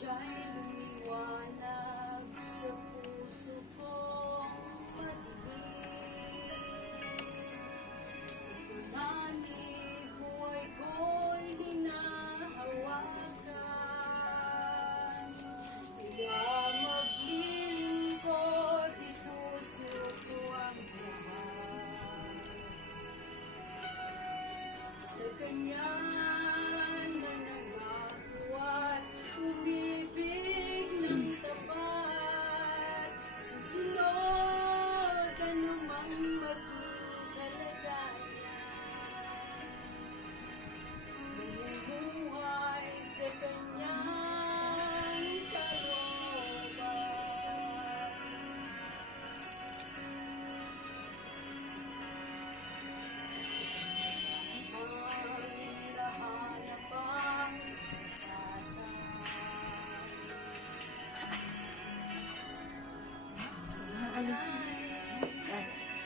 Siya'y lumiwanag sa puso kong madilim. Sa panganib buhay ko'y hinahawakan. Kaya maglilingkod, isusuko ang lahat sa Kanya na nangako at umibig ng tapat. Susunod anumang maging kalagayan, mamumuhay sa Kanyang kalooban. Ang lahat na pang kasapatan,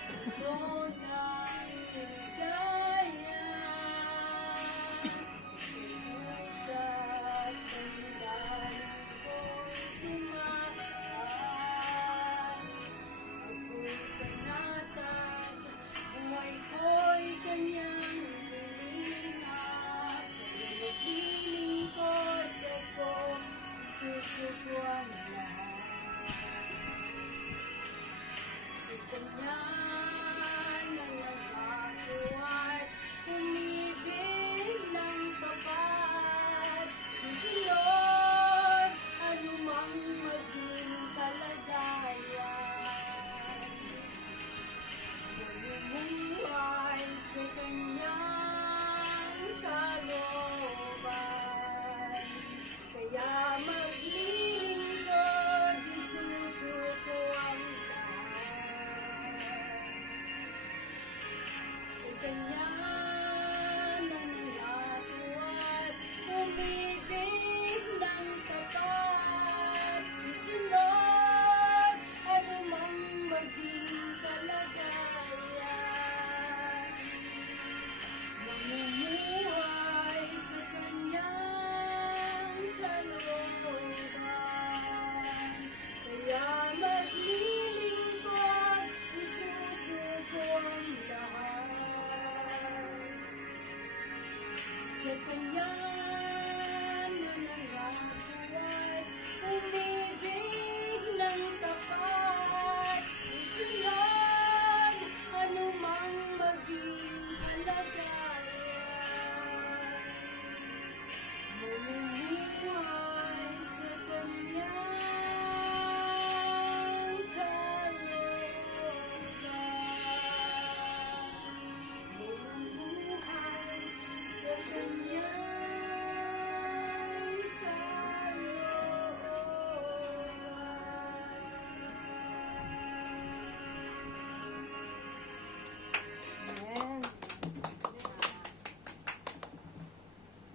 gusto ng ligaya, usap ang daming ko'y tumaas. Ako'y panatag, buhay ko'y Kanyang nililingap. Kaya maglilingkod ako, isusuko ang lahat sa Kanya na nangako at umibig ng tapat. Susunod anumang maging kalagayan, mamumuhay sa Kanyang kalooban. Kaya maglilingkod, isusuko ang lahat sa Kanya na nangako at umibig ng tapat. Susunod anumang maging kalagayan, mamumuhay sa Kanyang kalooban. Kaya maglilingkod, isusuko ang lahat sa Kanya na nangako at umibig ng tapat. Susunod anumang maging kalagayan, mamumuhay sa Kanyang kalooban. Mamumuhay sa Kanyang kalooban.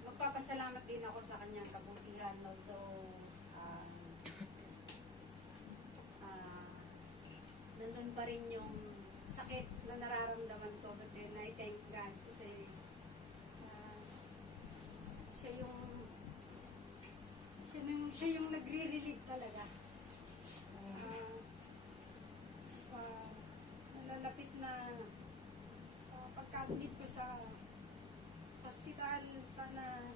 Magpapasalamat din ako sa kanyang kabutihan, although nandun pa rin yung sakit na nararamdaman ko, but then I thank God kasi siya yung nagre-relieve talaga sa nalalapit na pagka-admit ko sa hospital. Sana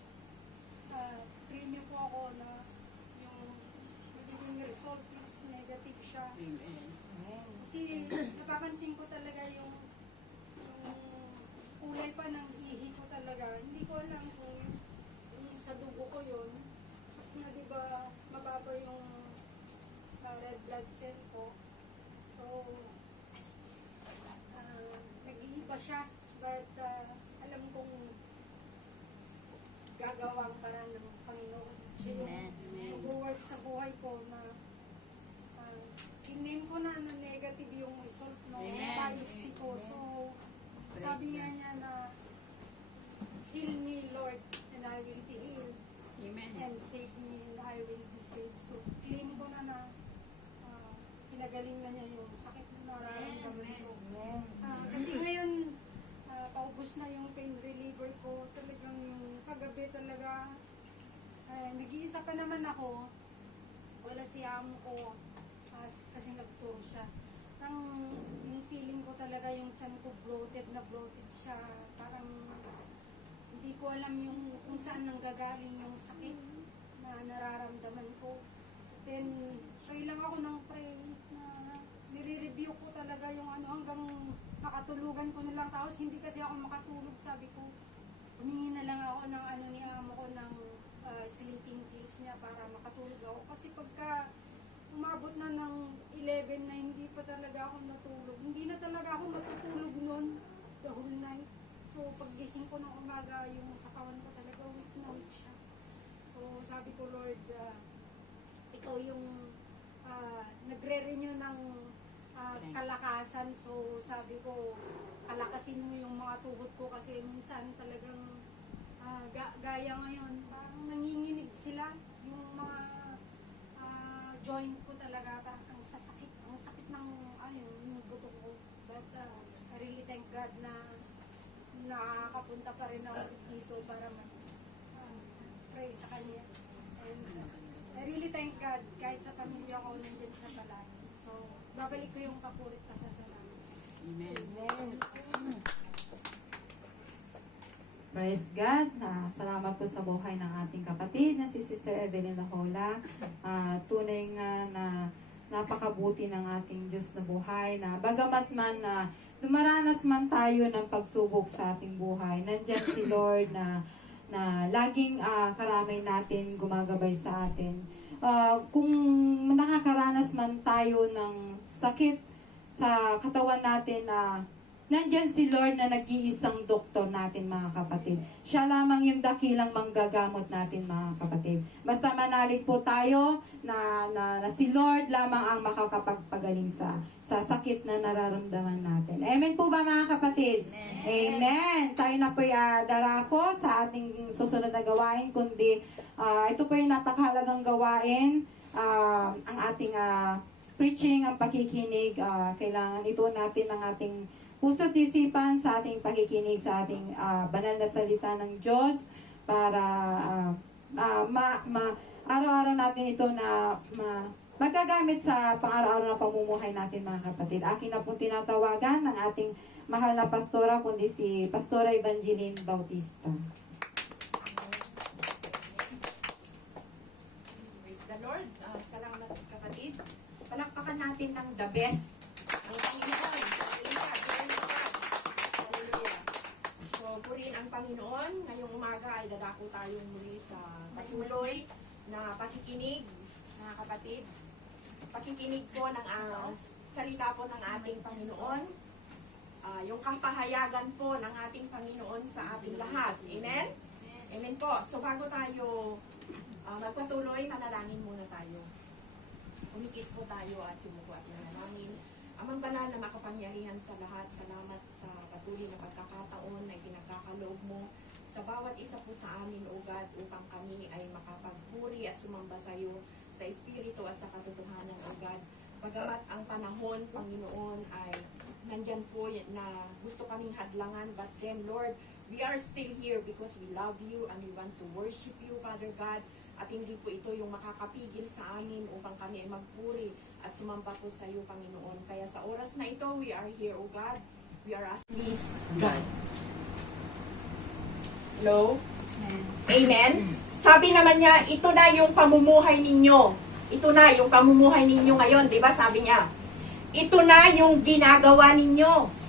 pray niyo po ako na yung magiging result is negative siya. Amen. Kasi napapansin ko talaga yung kulay pa ng ihi ko talaga. Hindi ko alam kung yung sa dugo ko yun. Kasi nga diba mababa yung red blood cell ko. So, nag-iiba siya. But alam kong gagawang para ng Panginoon. Siya yung mag-work sa buhay ko na kiname ko na negative yung result ng biopsy ko. So, sabi nga niya na heal me, Lord, and I will be healed. Amen. And save me, and I will be saved. So, claim ko na pinagaling na niya yung sakit na nararamdaman ko. Kasi ngayon, paubos na yung pain reliever ko. Talagang yung kagabi talaga, nag-iisa pa naman ako. wala si amo ko, kasi nagturo siya. Yung feeling ko talaga yung tiyan ko bloated siya. Parang hindi ko alam yung kung saan nanggagaling yung sakit na nararamdaman ko. Then, pray lang ako ng pray na nire-review ko talaga yung hanggang makatulugan ko na lang. Tapos hindi kasi ako makatulog, sabi ko. Humingi na lang ako ng ni amo ko ng sleeping pills niya para makatulog ako. Kasi pagka umabot na ng 11 na hindi pa talaga ako natulog. Hindi na talaga ako matutulog noon the whole night. So paggising ko ng umaga, yung katawan ko talaga weak na weak siya. So sabi ko, Lord, ikaw yung nagre-renew ng kalakasan. So sabi ko, kalakasin mo yung mga tuhod ko kasi minsan talagang gaya ngayon, parang nanginginig sila yung mga joint ko talaga, parang ang sakit ng yung buto ko. But I really thank God na nakakapunta pa rin ako dito para pray sa Kanya. And I really thank God kahit sa pamilya ko nandyan siya palagi. So babalik ko yung papurit pasasalamat. Amen. Amen. Praise God. Salamat po sa buhay ng ating kapatid na si Sister Evelyn Lahola. Tunay nga na napakabuti ng ating Diyos na buhay na bagamat man na dumaranas man tayo ng pagsubok sa ating buhay, nandyan si Lord na laging karamay natin, gumagabay sa atin. Kung nakakaranas man tayo ng sakit sa katawan natin nandyan si Lord na nag-iisang doktor natin, mga kapatid. Siya lamang yung dakilang manggagamot natin, mga kapatid. Basta manalig po tayo na si Lord lamang ang makakapagpagaling sa sakit na nararamdaman natin. Amen po ba, mga kapatid? Amen. Amen. Tayo na po'y darako sa ating susunod na gawain, kundi ito po yung napakahalagang gawain, ang ating preaching, ang pakikinig. Kailangan ito natin ng ating puso at isipan sa ating pakikinig sa ating banal na salita ng Diyos para araw-araw natin ito na magagamit sa pang-araw-araw na pamumuhay natin, mga kapatid. Akin na pong tinatawagan ng ating mahal na pastora, kundi si Pastora Evangeline Bautista. Praise the Lord. Salamat, kapatid. Palakpakan natin ng the best. Ang Panginoon. Hallelujah. So, purihin ang Panginoon. Ngayong umaga ay dadako tayong muli sa patuloy na pakikinig, mga kapatid. Pakikinig po ng salita po ng ating Panginoon. Yung kapahayagan po ng ating Panginoon sa ating lahat. Amen? Amen po. So, bago tayo magpatuloy, manalangin muna tayo. Umikit po tayo at tumuko at manalangin. Amang banal na makapangyarihan sa lahat, salamat sa patuloy na pagkakataon na pinagkakaloob mo sa bawat isa po sa amin, O God, upang kami ay makapagpuri at sumamba sa iyo sa Espiritu at sa katotohanan, O God. Bagamat ang panahon, Panginoon, ay nandyan po na gusto kaming hadlangan, but then, Lord, we are still here because we love you and we want to worship you, Father God. At hindi po ito yung makakapigil sa amin upang kami ay magpuri at sumamba po sa iyo, Panginoon. Kaya sa oras na ito, we are here, O God. We are asking, please, God. Hello? Amen? Sabi naman niya, ito na yung pamumuhay ninyo. Ito na yung pamumuhay ninyo ngayon, di ba? Sabi niya, ito na yung ginagawa ninyo.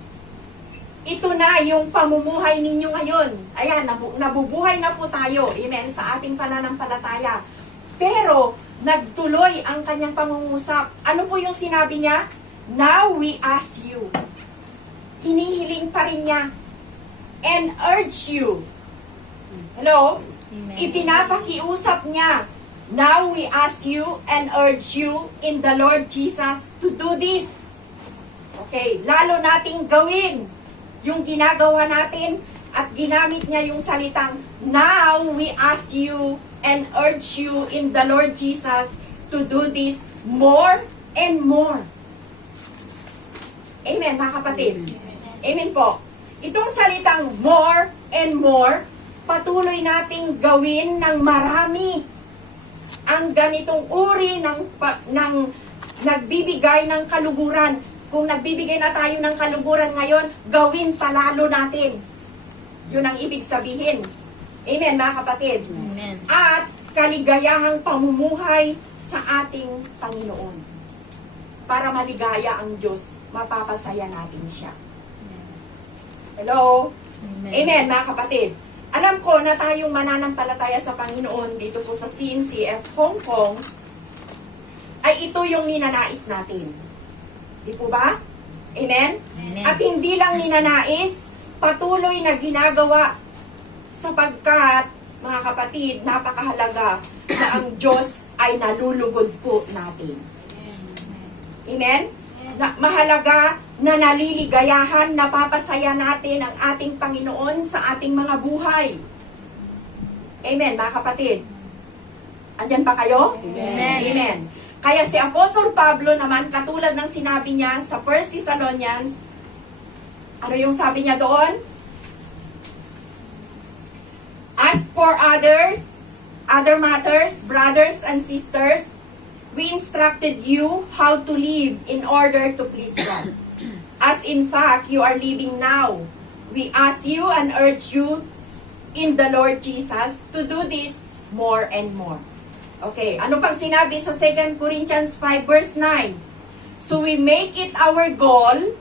Ito na yung pamumuhay ninyo ngayon. Ayan, nabubuhay na po tayo. Amen, sa ating pananampalataya. Pero, nagtuloy ang kanyang pangungusap. Ano po yung sinabi niya? Now we ask you. Hinihiling pa rin niya. And urge you. Hello? Amen. Ipinapakiusap niya. Now we ask you and urge you in the Lord Jesus to do this. Okay, lalo nating gawin yung ginagawa natin at ginamit niya yung salitang, now we ask you and urge you in the Lord Jesus to do this more and more. Amen, mga kapatid. Amen po. Itong salitang more and more, patuloy nating gawin ng marami. ang ganitong uri ng nagbibigay ng kaluguran. Kung nagbibigay na tayo ng kaluguran ngayon, gawin palalo natin. Yun ang ibig sabihin. Amen, mga kapatid. Amen. At kaligayahang pamumuhay sa ating Panginoon. Para maligaya ang Diyos, mapapasaya natin siya. Hello? Amen, mga kapatid. Alam ko na tayong mananampalataya sa Panginoon dito po sa CNCF Hong Kong, ay ito yung ninanais natin. Di po ba? Amen? Amen. At hindi lang ninanais, patuloy na ginagawa sapagkat, mga kapatid, napakahalaga na ang Diyos ay nalulugod po natin. Amen? Mahalaga na naliligayahan, napapasaya natin ang ating Panginoon sa ating mga buhay. Amen, mga kapatid. Andyan ba kayo? Amen. Amen. Kaya si Apostol Pablo naman, katulad ng sinabi niya sa 1 Thessalonians, ano yung sabi niya doon? As for other matters, brothers and sisters, we instructed you how to live in order to please God. As in fact, you are living now. We ask you and urge you in the Lord Jesus to do this more and more. Okay, ano pang sinabi sa 2 Corinthians 5 verse 9? So we make it our goal